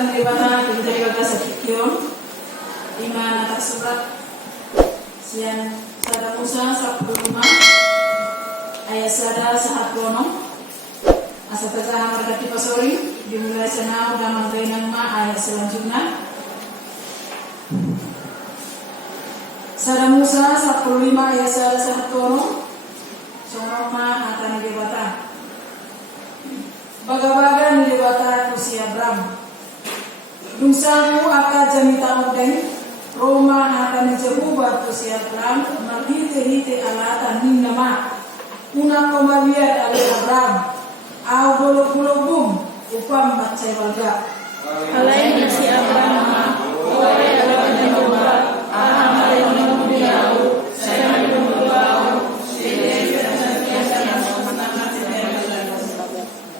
hatan debana kita juga sakityon iman atas surat sian sada Musa 15 ayat sada sahat gonong asa tazahan margati pasori dimulai senau dan manggainang ma ayat selanjutnya. Sada Musa 15 ayat sada sahat gonong sonok ma hatan debata baga-baga ni debata ku si Abram dungsangu aka jamita mudeng Roma akan Jehovah tu si Abram malhite alata ninna ma una komaliat ale Abram au bolo-bum upam macai walga alain si Abram ore alawan Jehovah amale nundiau saya nundiau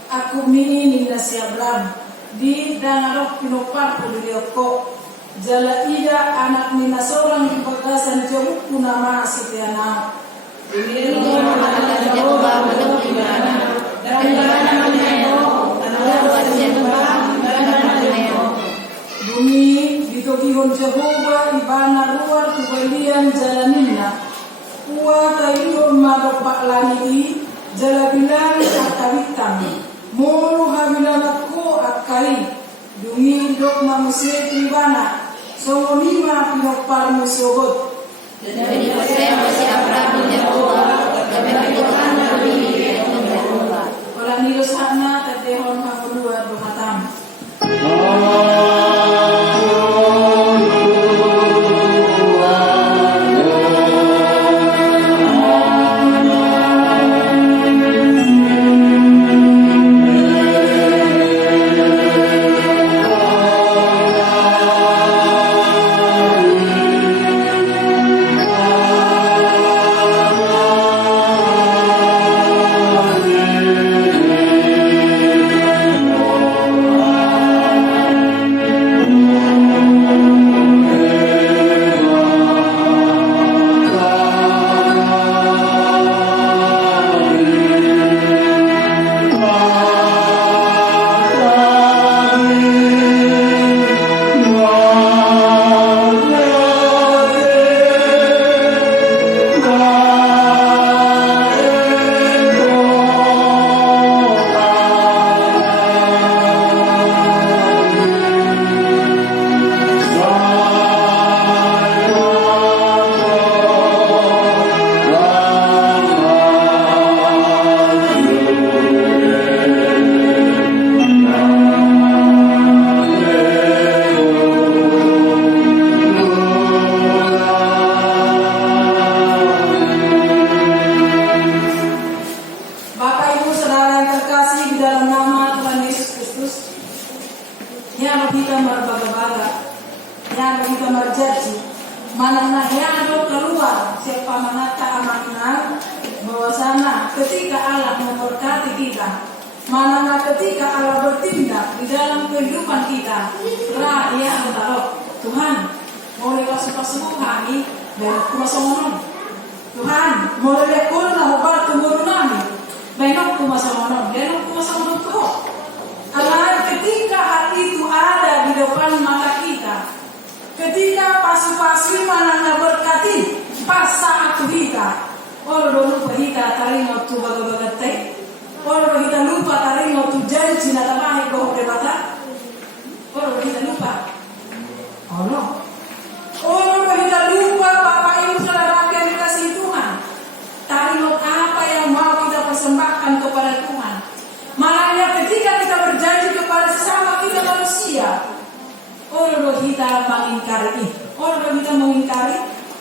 aku mini ninna si Abram di danarok pinopar pulioko jala ida anak nina seorang pembagasan jauh kunama sitiana ini anak Jehovah bentuk gimana dan gimana menyo anak Jehovah menyo bumi ditogihon Jehovah ibana luar kebalian jalanina uwa tayo madopak lani jala bilang atawitam mulu habilanatku akali dungi dok manusia pribana songo lima pinopar musogot jadi saya masih Abraham Jehovah tapi Tuhan kami Jehovah orang nilus hana tadehon mahudua dohatam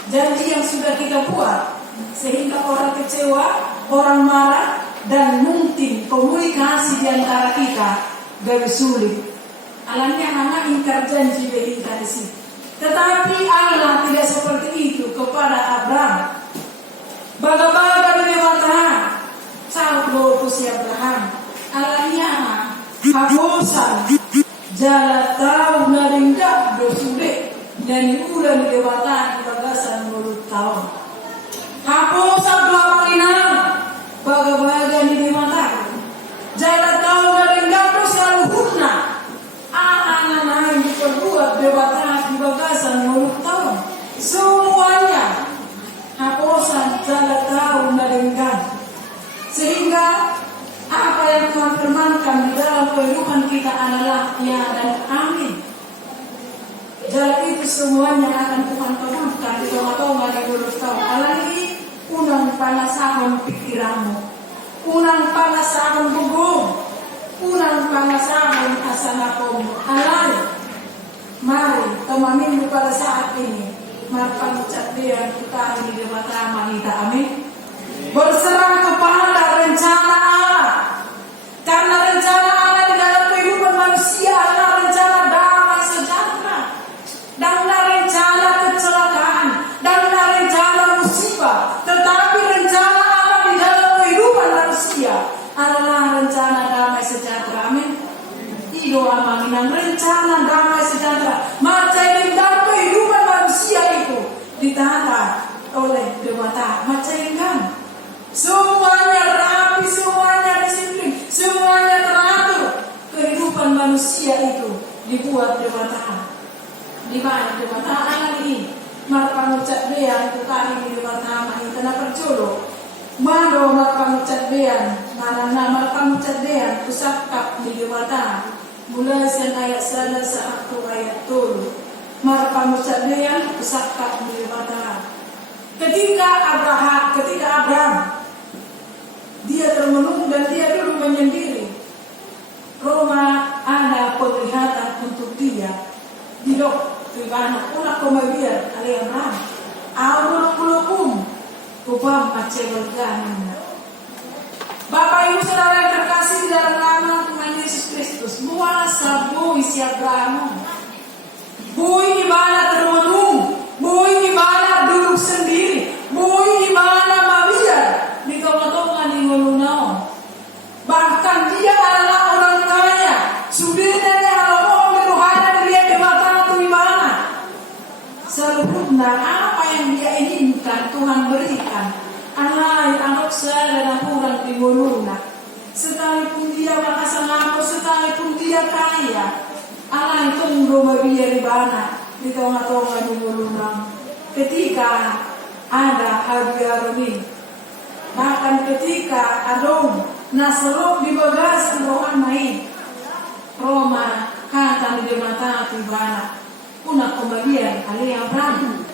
janji yang sudah kita buat sehingga orang kecewa, orang marah dan mungkin komunikasi di antara kita gak sulit. Alangnya hanya ingkar janji dari kita di sini. Tetapi Allah tidak seperti itu kepada Abraham. Baga-baga di mata saat lo si Abraham. Alangnya hakosan jala tahu naringga dosude dan udah di mata bagasan mulut tahun. Hakosan belakang baga-baga di mata jala tahu naringga dosaluhuna. Anak dewata di bagasan mulut tahun. Semuanya hapusan jaga tahu nadenggan. Sehingga apa yang Tuhan firmankan di dalam kehidupan kita adalah ya dan amin. Jadi itu semuanya akan Tuhan penuhkan di tengah-tengah di mulut tahun. Alagi unang panasahon pikiranmu, unang panasahon bubung, unang panasahon asanakom. Alay, mari temamin pada saat ini, mari pangucap dia kita ini di mata kita, amin. Berserah kepada rencana Allah, karena rencana Allah di dalam kehidupan manusia adalah rencana damai sejahtera, dan rencana kecelakaan, dan rencana musibah. Tetapi rencana Allah di dalam kehidupan manusia adalah rencana damai sejahtera, amin. Ido amanginang rencana damai sejahtera, macam di dalam kehidupan manusia itu ditata oleh dewata, macam semuanya rapi, semuanya disiplin, semuanya teratur. Kehidupan manusia itu dibuat dewata. Di mana dewata anak ini? Marpangucat bean tukari di dewata mani tanah percolo. Mano marpangucat bean, mana nama marpangucat bean pusakap di dewata. Mulai sen ayat sana saat ayat tul. Marpangucat bean pusakap di dewata. Ketika Abraham dia termenung dan dia dulu menyendiri. Roma ada penglihatan untuk dia. Didok Tuhan una komabiar ale Abraham. Awul kubam macam Bapak Ibu Saudara yang terkasih di dalam nama Tuhan Yesus Kristus, muasa bui si Abraham. Bui ibadah termenung, bui ibadah duduk sendiri, bui ibadah mabiar di tengah-tengah di Molunau. Bahkan dia adalah orang kaya. Sudirnya kalau mau rohani dia di mata di mana? Seluruhnya apa yang dia inginkan Tuhan berikan. Alai anak saya dan kurang di Moluna. Sekalipun dia merasa ngaku, sekalipun dia kaya, alai tunggu mabiar di mana di tengah-tengah di Moluna. Ketika ada Habiaruni, bahkan ketika Adom Nasrul di bagasan rohani Roma kata di mata tibana una kemudian kali Abraham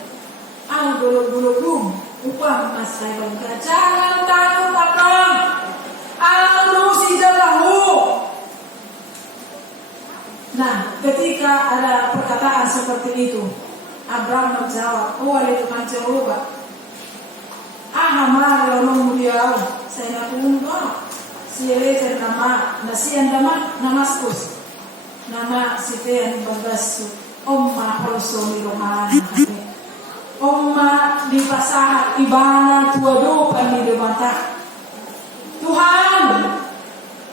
au dulu upah masa bangga jangan takut Abraham au si jalahu. Nah, ketika ada perkataan seperti itu, Abraham menjawab, "Oh, itu kan Jehovah. Mara orang mulia, saya nak tunggu. Siapa nama, nasian nama, Damaskus, nama siapa bagasu, Omma Holsoni Rohani, Omma di pasahat ibana tua dopan di mata Tuhan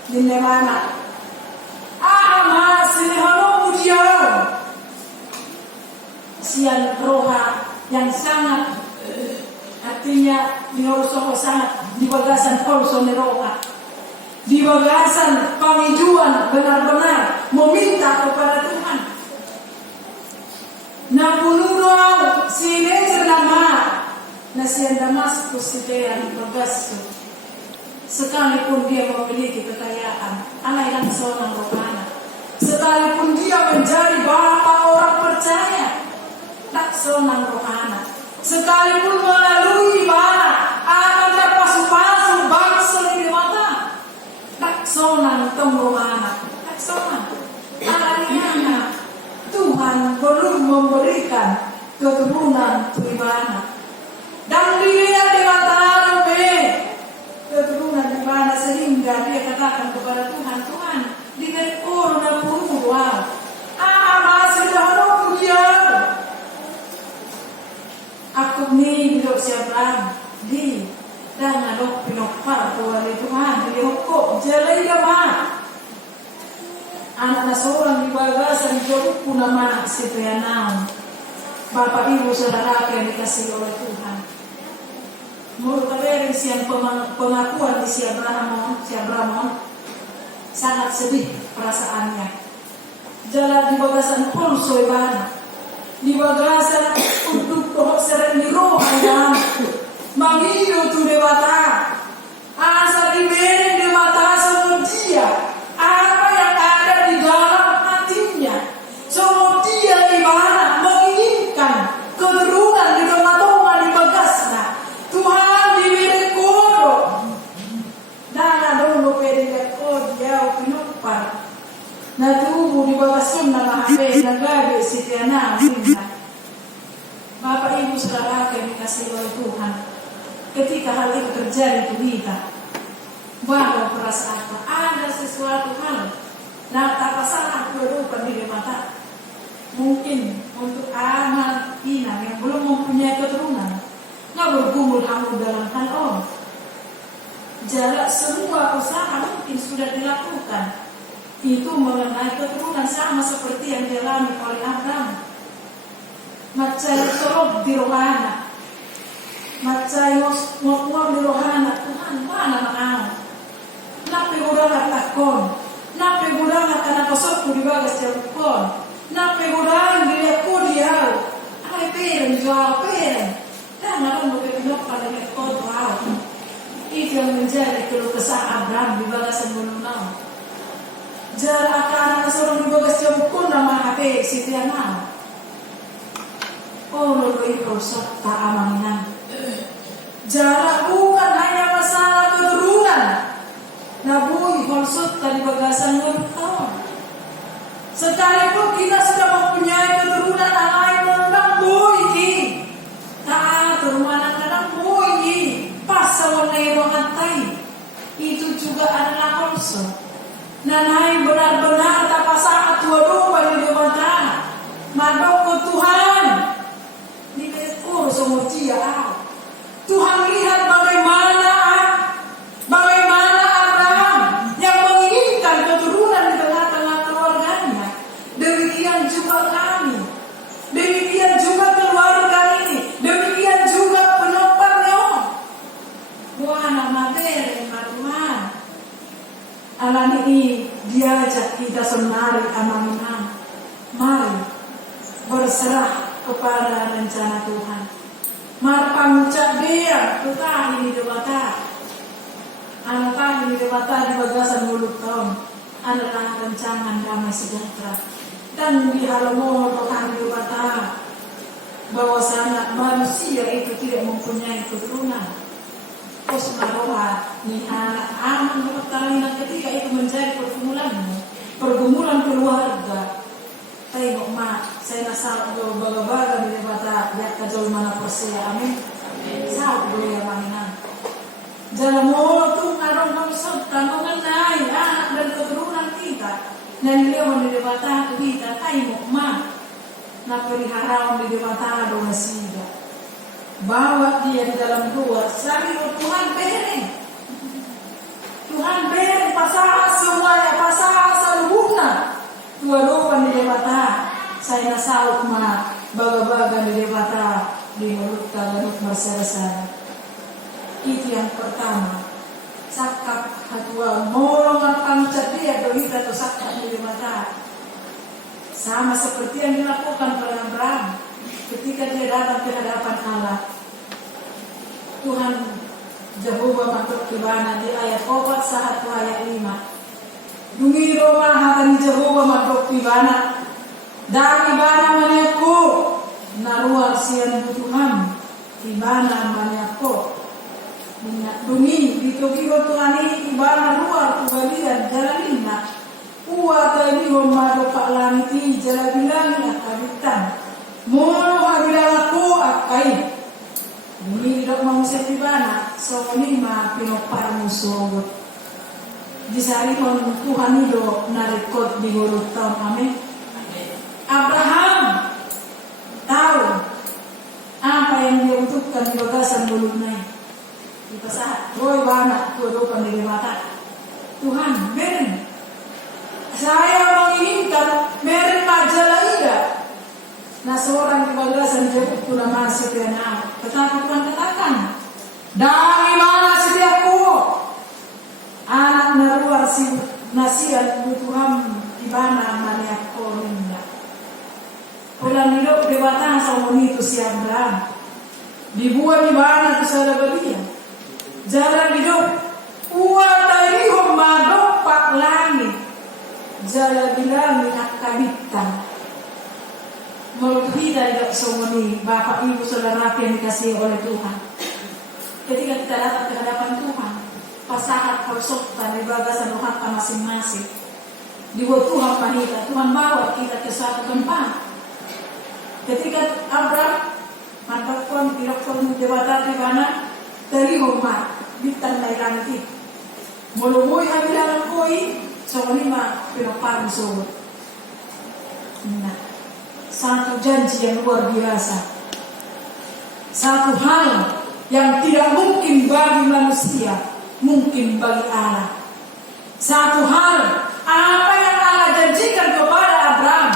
di mana? Masih orang mulia, sian roha yang sangat artinya di Horosoho sangat di bagasan Holsoni Roha. Di bagasan pengijuan benar-benar meminta kepada Tuhan. Napunuro sinezer nama nasian Damaskus sidean bagasu. Sekalipun dia memiliki kekayaan, alaikan seorang rohana. Sekalipun dia menjadi bapak orang percaya, tak seorang rohana. Sekalipun melalui ibadah akan terpasu-pasu bangsa di mata. Tak sonang temrohana, tak sonang. Alainya Tuhan belum memberikan keturunan pribana. Dan dilihat di mata keturunan di mana sehingga dia katakan kepada Tuhan, Tuhan, di tekor dan purua, masih dah dia. Aku ni hidup siapa di dan ada pinokar oleh Tuhan di rokok jalai lemah. Anak seorang di bagasan jauh pun nama sepianam. Bapak Ibu Saudara yang dikasihi oleh Tuhan. Menurut kalian siang pengakuan di si Abraham sangat sedih perasaannya. Jalan di bagasan pulso ibana. Di bagasan untuk pohon seren di roh ayam. Mangido tu dewata. Asal iberen dewata semua dia. Apa yang ada di dalam hatinya. Semua dia ibana menginginkan keturunan di tengah-tengah di bagasna. Tuhan diberi kodo. Nana dulu pede kodo dia pinupar. Na tubuh di bagasna mahabe nagabe sitiana sinna. Bapak Ibu Saudara yang dikasihi oleh Tuhan, ketika hal itu terjadi di kita, bahwa perasaan ada sesuatu hal, nah tak pasangan kehidupan di mata, mungkin untuk anak ina yang belum mempunyai keturunan, nggak bergumul kamu dalam hal Allah. Jarak semua usaha mungkin sudah dilakukan, itu mengenai keturunan sama seperti yang dialami oleh Abraham. Macai torok di rohana, macai ngomong di rohana, Tuhan mana mau? Nape gudang takon, nape gudang tanah kosongku di bagas terukon, nape gudang dia kudiau, ay peren jual peren, dan malam berkenok pada ekor wow. Itu yang menjadi keluh kesah Abraham di bagas menunau. Jarak akan seorang di bagas terukon nama HP Sitiana. Oh, lului prosot tak amanan. Jarak bukan hanya masalah keturunan. Nabui prosot tadi bagasan tahun. Sekalipun kita sudah mempunyai keturunan lain tentang bui, tak turunan tentang bui, pasal warna hantai. Itu juga adalah prosot. Nanai benar-benar tak pasal tua-tua di mata. Madok ke Tuhan. Semua dia Tuhan lihat bagaimana Abraham yang menginginkan keturunan di tengah-tengah keluarganya. Demikian juga kami, demikian juga keluarga ini, demikian juga penopangnya. Buana materi Tuhan alam ini diajak kita senari amanan. Mari berserah kepada rencana Tuhan. Marpamucak dia, Tuhan ini dewata. Anak ini dewata di bagasan mulut tahun adalah rancangan damai sejahtera. Dan di halaman Tuhan dewata bahwasanya manusia itu tidak mempunyai keturunan. Kosmaroha ni anak bertalian ketika itu menjadi pergumulan keluarga. Tengok mak, saya nasal baga-baga di mata lihat kajol mana persia, amin. Saat boleh yang mainan. Jalan motor karong maksud mengenai anak dan keturunan kita. Dan dia di mata kita, tengok mak, nak periharaan di mata dona siga. Bawa dia di dalam dua, sari Tuhan bereng. Tuhan bereng pasal semuanya, pasal seluruhnya. Dua-dua di mata, saya nasaut ma baga-baga di mata di mulut kalanut bersara-sara. Itu yang pertama. Sakap hatua molongan pangcat dia dohita atau sakap di mata. Sama seperti yang dilakukan oleh Abraham ketika dia datang ke hadapan Allah. Tuhan Jehovah makhluk kibana di ayat 4 sahat ayat 5. Dungi Roma hakani Jehovah makhluk kibana dari bana maniako naruar sian Tuhan kibana maniako dungi ditokiho Tuhan ini kibana luar kubalian jalanina uwa tadi homado pak langiti jalabilan akabitan mono habilalaku akai dungi dok manusia kibana so lima pinopar musuh di sari Tuhan itu narikot di huruf tahun, amin. Abraham tahu apa yang dia untukkan di bagasan mulutnya. Di pasal, boy banget kehidupan di mata. Tuhan, beren. Saya menginginkan beren majalah ida. Nah seorang di bagasan dia itu nama setiana. Tetapi Tuhan katakan, dari mana setiaku? Anak naruar si nasihat Tuhan di mana maniakon bilang hidup dewata sama itu si Abraham. Dibuat di mana tu saudara belia? Jalan hidup. Uatari homadok pak langit. Jalan bilang minyak kabitan. Menurut kita tidak semua ini Bapak Ibu Saudara yang dikasihi oleh Tuhan. Ketika kita datang ke hadapan Tuhan, pasangan persokta di bagasan rohata masing-masing. Dibuat Tuhan panita, Tuhan bawa kita ke suatu tempat. Ketika Abraham mantapkan direktur jabatan di mana dari rumah bintang langit. Mulumui habilan koi, so lima pinopan so. Nah, satu janji yang luar biasa. Satu hal yang tidak mungkin bagi manusia, mungkin bagi Allah. Satu hal, apa yang Allah janjikan kepada Abraham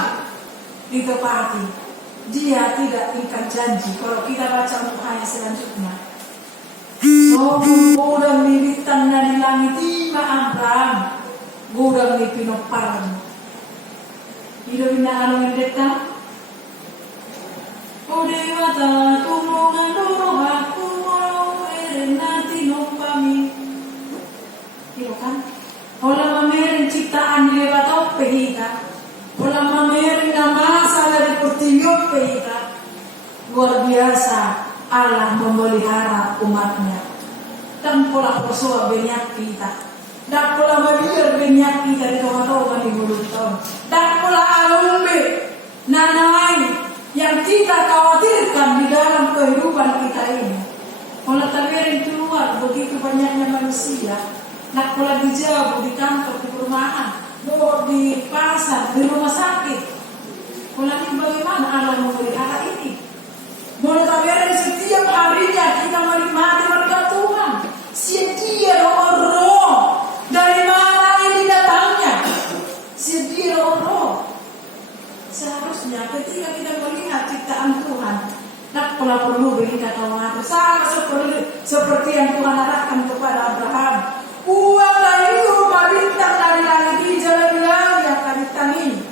ditepati. Dia tidak ingkar janji. Kalau kita baca untuk ayat selanjutnya, so gudang militan dari langit ima Abraham, gudang di pinoparan. Hidup ina alam yang O Dewata, tulungan doaku, walau nanti numpami. Iya kan? Olah mamerin ciptaan di Dewata pehita. Olah mamerin nama salah di pertiup pehita. Luar biasa Allah memelihara umatnya. Dan pola persoa banyak kita. Dan pola mabiar banyak kita di tengah-tengah di mulut tahun. Dan pola alumbe nanai yang kita khawatirkan di dalam kehidupan kita ini. Kalau tabirin keluar begitu banyaknya manusia, nak pola dijauh di kantor, di perumahan, di pasar, di rumah sakit. Pola ini bagaimana Allah memelihara ini? Mau tabirin setiap harinya kita menikmati berkat Tuhan. Sedia roh dari mana ini datangnya? Sedia roh. Seharusnya ketika kita melihat ciptaan Tuhan, tak perlu kita khawatir. Sama seperti yang Tuhan arahkan kepada Abraham. Uatariu bintang dari langit di jalan yang bintang ini.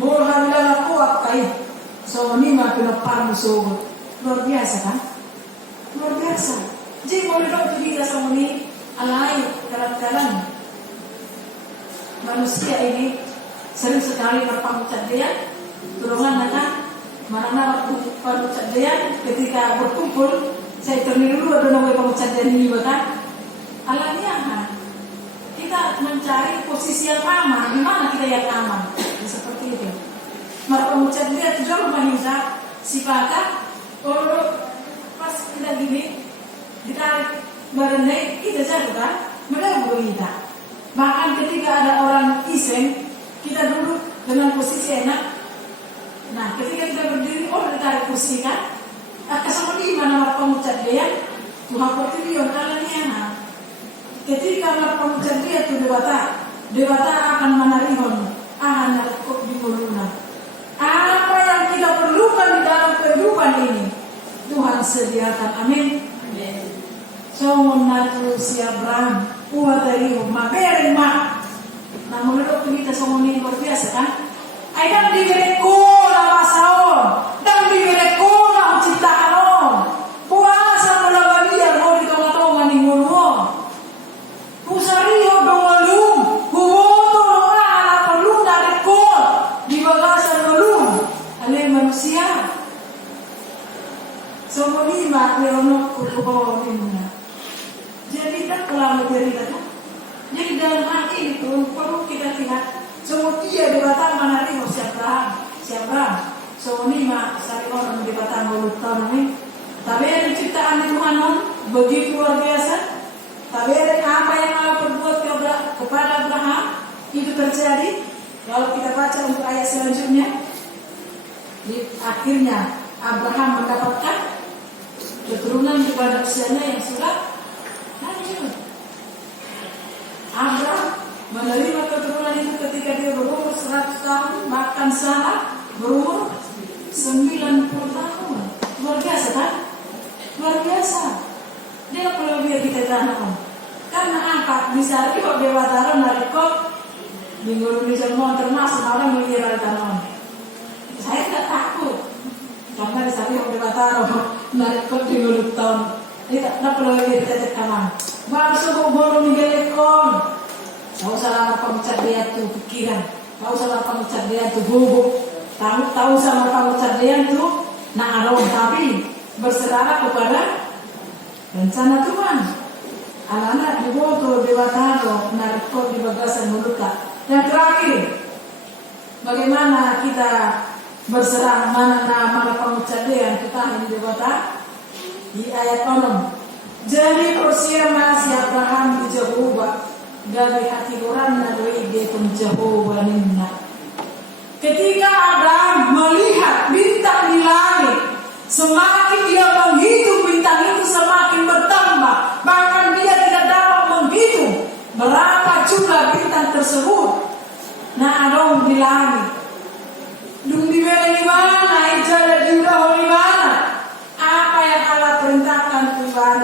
Mohon dalam kuat kain. So ini makin lepas musuh. Luar biasa kan? Luar biasa. Jadi boleh dong kita sama ini alai kadang-kadang manusia ini sering sekali berpamucat dia, turungan anak mana waktu pamucat dia ketika berkumpul, saya termiru dulu ada nomor pamucat dia ini bahkan alamiah kita mencari posisi yang aman, di mana kita yang aman, seperti itu. Maka pamucat dia tujuan rumahnya sifatnya, kalau pas kita gini ditarik badan kita jatuh kan, mereka berita. Bahkan ketika ada orang iseng kita duduk dengan posisi enak. Nah, ketika kita berdiri, ditarik kursi kan? Kesama di mana pamucat dia? Tuhan pertilion alamiah. Ketika pamucat dia tu dewata akan menarihon, akan nakut di muluna. Apa yang kita perlukan di dalam kehidupan ini, Tuhan sediakan. Amin. So menatu si Abraham, uatari maberin mak. Nah, menurut kita semua ini luar biasa kan? Aidang digereko nama saon, dan digereko nama ciptaan on. Puasa mula bagian mau di tengah-tengah ni mulu. Pusario dongolum, huboto doa ala perlu dari kol di bagasan belum. Alih manusia. Semua lima leonok kukubawa minumnya. Jadi tak kelama cerita kan? Jadi dalam hati itu perlu kita lihat semua dia di batang mana nih siapa semua lima sari orang di batang mulut tahun ini. Tapi ada ciptaan Tuhan begitu luar biasa. Tapi ada apa yang Allah perbuat kepada Abraham itu terjadi. Kalau kita baca untuk ayat selanjutnya, di akhirnya Abraham mendapatkan keturunan kepada usianya yang sudah lanjut. Abraham menerima keturunan itu ketika dia berumur 100 tahun, bahkan Sarah berumur 90 tahun. Luar biasa kan? Luar biasa. Dia perlu biar kita tanam. Karena apa? Bisa riba bewataran dari kok minggu di semua termasuk orang mengira tanam. Saya tidak takut. taro narikot di mulut tahun. Tidak perlu lagi kita kanan. Masuk bolu menggelekon. Tahu salah pengucap dia tuh pikiran. Tahu salah pengucap dia tuh bubuk. Tahu sama pengucap dia tuh naarong, tapi berserah kepada rencana Tuhan. Anak-anak diboto dewataro narikot di bagasan mulutnya. Yang terakhir, bagaimana kita berserah mana pengucap dia kita ini dewata di ayat 6. Jadi persiama si Abraham di Jehovah dari hati orang nadoi dia pun Jehovah ninna. Ketika Abraham melihat bintang di langit, semakin dia menghitung bintang itu semakin bertambah. Bahkan dia tidak dapat menghitung berapa jumlah bintang tersebut. Nah, adong di langit. Dung di mana? Ijala di mana? Apa yang Allah perintahkan Tuhan?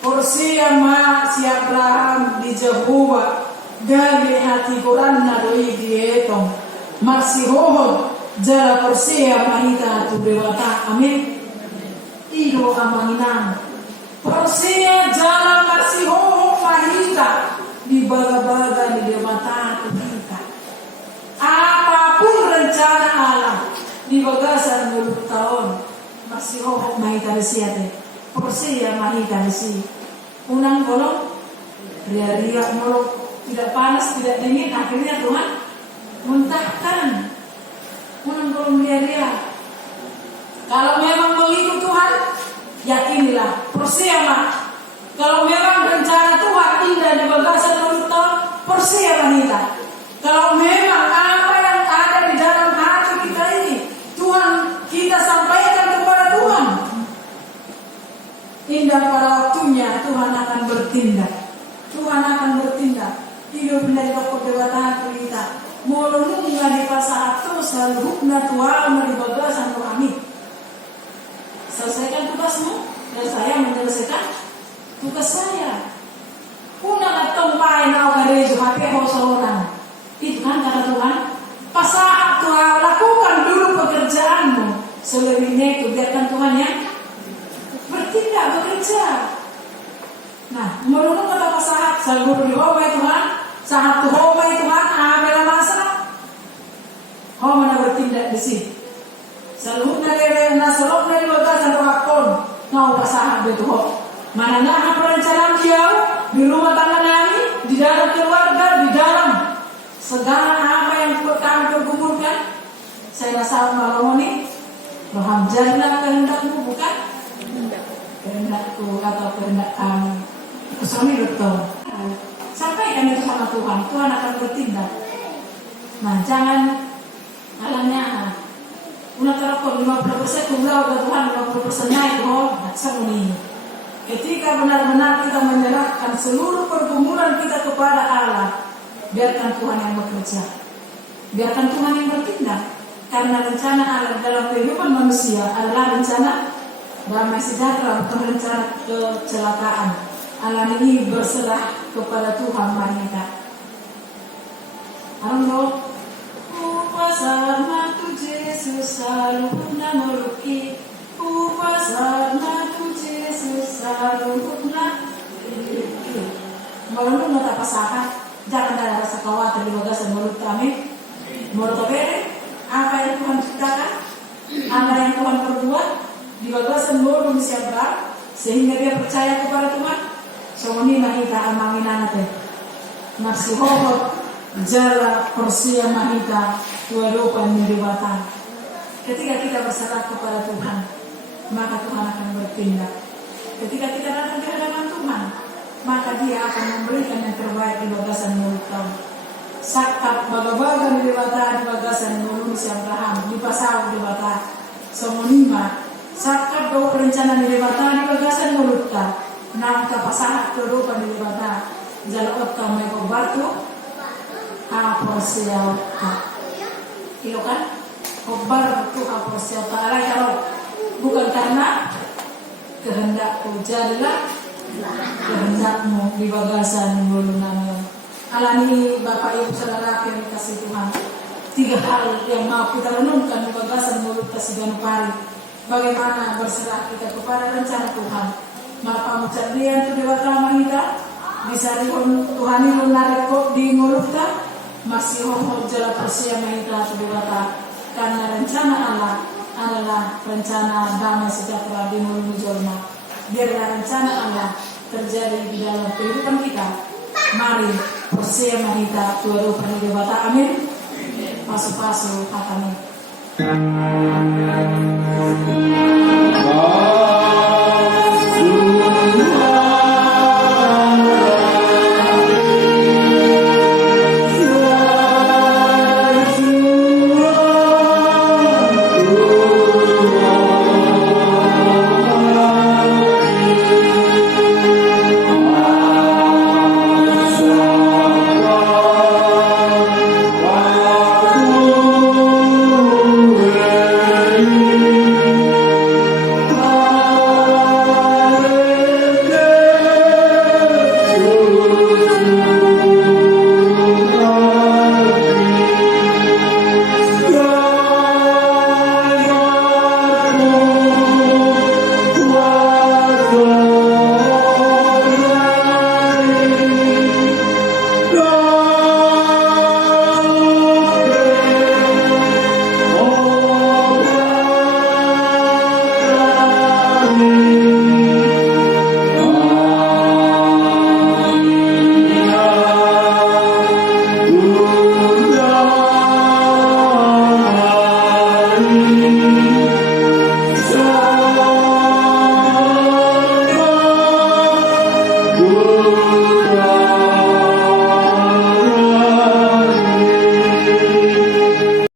Persiama si Abraham di Jehovah dari hati Quran nadoi dietong. Masih hohon jala persia mahita tu dewata. Amin. Ido amanginang persia jala masih hohon mahita di baga-baga di dewata tu kita. Apapun rencana Allah di bagasan mulut tahun masih hohon mahita desi ate. Persia mahita desi. Unang golong ria-ria molok, tidak panas tidak dingin, akhirnya Tuhan muntahkan menanggung dia. Kalau memang begitu Tuhan, yakinilah, persiapan. Kalau memang rencana Tuhan indah di bagasan mulut tahun, persiapan kita. Kalau memang apa yang ada di dalam hati kita ini, Tuhan kita sampaikan kepada Tuhan. Indah pada waktunya Tuhan akan bertindak. Tuhan akan bertindak. Hidup dari kekuatan kita. Mulung di pasar itu selalu natural dari bagasan kami. Selesaikan tugasmu dan saya menyelesaikan tugas saya. Unang atong pain au karejo hape hosonan. Itu kan kata Tuhan. Pasal Tuhan lakukan dulu pekerjaanmu. Selebihnya itu biarkan Tuhan yang bertindak bekerja. Nah, mulung kata pasal selalu dihomai Tuhan. Saat tuhomai Tuhan, ambil masa, kau mana bertindak di sini. Selalu dari nasalok dari bagasan rohakon, ngau pasahat betul. Mana nak perencanaan dia di rumah tangga kami, di dalam keluarga, di dalam segala apa yang kami pergumulkan. Saya rasa malam ini, roham jadilah kehendakmu bukan kehendakku atau kehendak kami. Suami betul. Sampaikan itu sama Tuhan, Tuhan akan bertindak. Nah, jangan alangnya. Una terapkan 50% kumlau ke Tuhan, 50% naik ke semuni. Ketika benar-benar kita menyerahkan seluruh pergumulan kita kepada Allah, biarkan Tuhan yang bekerja, biarkan Tuhan yang bertindak. Karena rencana Allah dalam kehidupan manusia adalah rencana damai sejahtera, bukan rencana kecelakaan. Allah ini berserah kepada Tuhan wanita. Halo, upasarna tu Yesus saluna moluki, upasarna tu Yesus saluna. Malu nggak pasakan, jangan ada rasa khawatir di bagasan mulut kami. Mulut bere, apa yang Tuhan ciptakan, apa yang Tuhan perbuat di bagasan mulut siapa, sehingga dia percaya kepada Tuhan. Semua mahita amangin natin. Nasihohot jala persia mahita tuarupan niribatan. Ketika kita berserah kepada Tuhan, maka Tuhan akan bertindak. Ketika kita datang ke hadapan Tuhan, maka Dia akan memberikan yang terbaik di bagasan mulut kamu. Sakap baga-baga niribatan di bagasan mulut si Abraham di pasal niribatan. Semua sakap do perencana niribatan di bagasan mulut kamu. Nang kapasahat kerupan di bata jalot kami obarto apa siya ilo kan obar tu apa siya alay kalau bukan karena kehendakku jadilah kehendakmu di bagasan mulut namin. Alani Bapak Ibu Saudara yang kasih Tuhan, 3 hal yang mau kita renungkan di bagasan mulut kasih Ganupari. bagaimana berserah kita kepada rencana Tuhan. Maka mencerdian tu dewa tama kita bisa Tuhan itu narik di mulutnya masih homo jala persia mahita tu dewa karena rencana Allah adalah rencana damai sejahtera di mulut jolma. Biarlah rencana Allah terjadi di dalam kehidupan kita. Mari persia mahita tuaru pada dewa. Amin. Pasu-pasu kata